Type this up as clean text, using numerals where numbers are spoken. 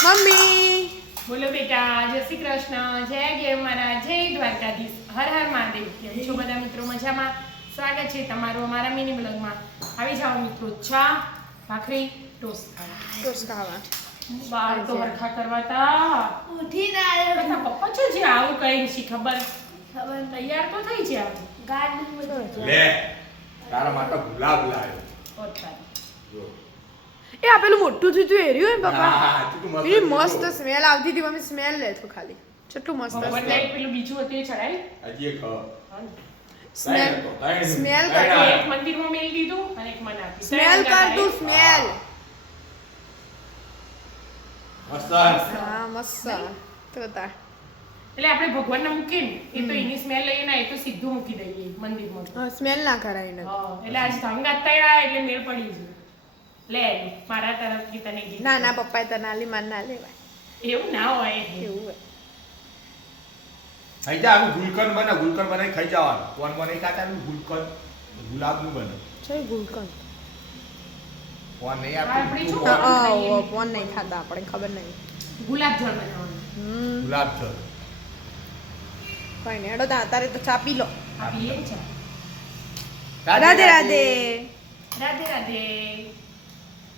Mummy બોલો બેટા, જય શ્રી કૃષ્ણ, જય દેવ મહારાજ, જય દ્વારકાધીશ, હર હર મહાદેવ. કેમ છો બધા મિત્રો? મજામાં? સ્વાગત છે તમારું અમારા મિની બ્લોગમાં. આવી જાઓ મિત્રો, ચા ભાખરી ટોસ્ટ ખાવા બાર તો હરખા કરવાતા ઉઠીને આવ્યો બધા પપ્પા છો જે આવું કઈ નથી ખબર તૈયાર તો થઈ છે આવું ગાર્ડન લે તારા માટે ગુલાબ લાવ્યો જો એ આ પેલું મોટું થયું એર્યું હે હા, પપ્પા કેટલું મસ્ત એ થયું. મસ્ત સ્મેલ આવતી હતી મમ્મી સ્મેલ લે તો ખાલી કેટલું મસ્ત બધા પેલું બીજું હતું એ ચડાય હજી એક સ્મેલ સ્મેલ કર કર એક મંદિરમાં મેલ દીધું અને એક મને આપી સ્મેલ કર તું સ્મેલ મસ્ત હા મસ્ત તો તા એટલે આપણે ભગવાનને મૂકીએ ને એ તો એની સ્મેલ લઈએ ને એ તો સીધું મૂકી દઈએ મંદિરમાં હા સ્મેલ ના કરાય ને એટલે આજ ધંગાત તૈયાર એટલે મેળ પડી છે લે મારા તરફથી તને gift. ના ના પપ્પાએ તને આલી માન ના લેવાય એવું ના હોય એવું હોય ખાઈ જા આવું ગુલકંદ બને ગુલકંદ બનાવી ખાઈ જવાનું કોણ બને કાચા ગુલકંદ ગુલાબનું બને છે ગુલકંદ કોણ નહીં આપણી શું? આપતું ફોન નહીં ખાતા આપણે ખબર નહીં ગુલાબ જળ બનાવવાનું ગુલાબ છે કઈ નહીં હેડો તા અત્યારે તો ચા પી લો આપીએ છે રાધે રાધે રાધે રાધે